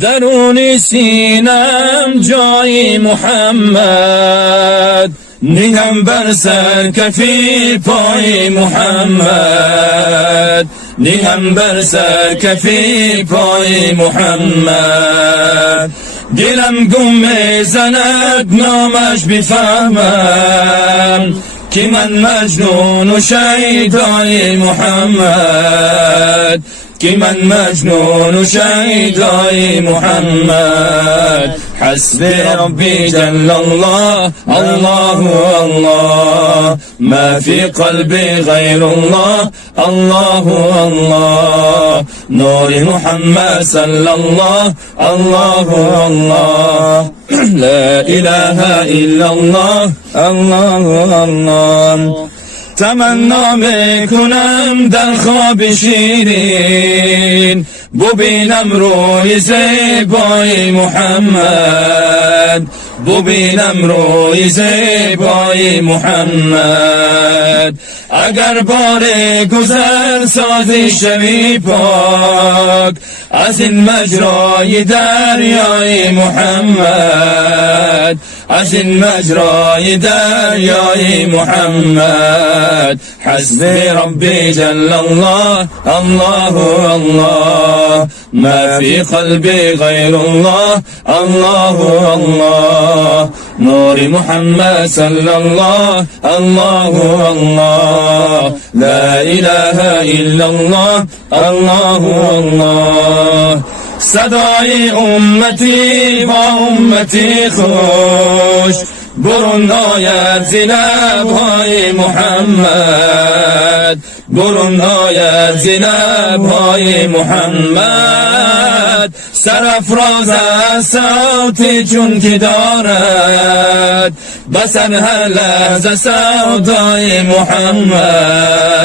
درون سینم جای محمد، نیم بر سر کفی پای محمد، نیم بر سر کفی پای محمد. دلم گم زند نامش بفهمم، که من مجنون و شیدای محمد، که من مجنون و شیدای محمد. حسبي ربي جل الله، الله الله، ما في قلبي غير الله، الله الله. نور محمد صلى الله، الله الله. لا إله إلا الله، الله الله. تمنا میکنم در خواب شیرین، ببینم روی زیبای محمد، ببینم روی زیبای محمد. اگر بار گذر سازی شوی پاک، از این مجرای دریای محمد، از این مجرای دریای محمد. حسبي ربي جل الله، الله الله، ما في قلبي غير الله، الله الله. نور محمد صلى الله، الله الله. لا إله إلا الله، الله الله. صدای امتی با امتی خوش، برون آید ز لب‌های محمد، برون آید ز لب‌های محمد. سرافراز از صوتی چون که دارد، بسر هر لحظه سودای محمد.